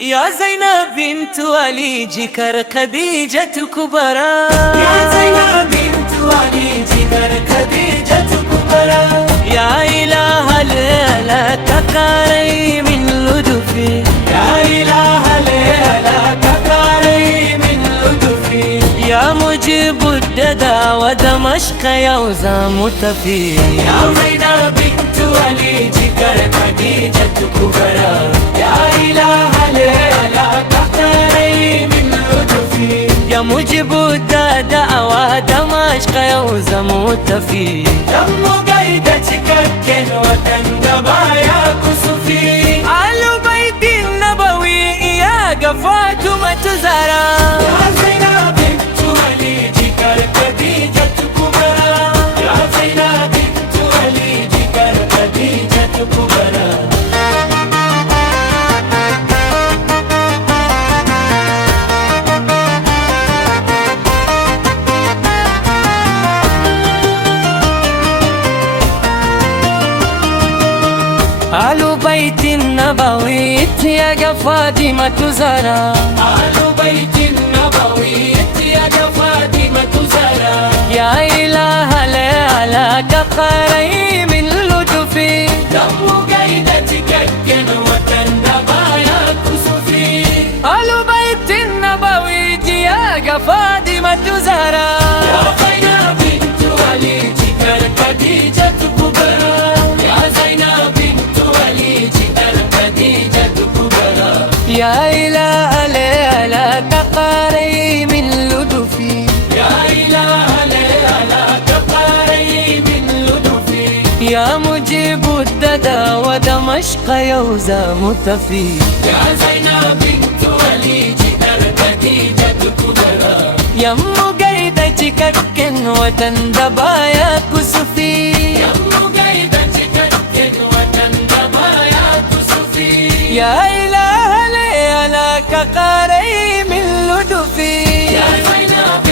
يا زينب بنت ولي جكر خديجة كبرى، يا زينب بنت ولي جكر خديجة كبرى، يا إله ليلة تقاري من لطفي، يا إله ليلة تقاري من لطفي، يا مجيب الددا ودمشق يوزا متفي، يا زينب بنت ولي جكر خديجة كبرى، يا إله ليلة تقاري من لطفي، يا مجيب الددا ودمشق يوزا متفي، دم قيدتك كن وتندبا يا كسفي، آل بيت النبوي يا فاطمة زهراء، يا زينب بنت ولي جكر خديجة كبرى، يا زينب بنت ولي جكر خديجة كبرى. آل بيت النبوي يا فاطمة زهراء، آل بيت النبوي يا فاطمة زهراء، يا إله ليلة قري من لطفي، دم قيدتك كن وتندبا يا كسفي، آل بيت النبوي يا فاطمة زهراء، يا زينب بنت ولي جكر خديجة كبرى، يا زينب بنت ولي جكر خديجة كبرى، يا إله ليلة قري من لطفي، يا إله ليلة تقاري من لطفي، يا مجيب الددا ودمشق يوزا متفي، يا زينب بنت ولي جكر خديجة كبرى، يم قيدتك كن وتندبا يا كسفي، يم قيدتك كن وتندبا يا كسفي، يا إله ليلك قري من لطفي، يا زينب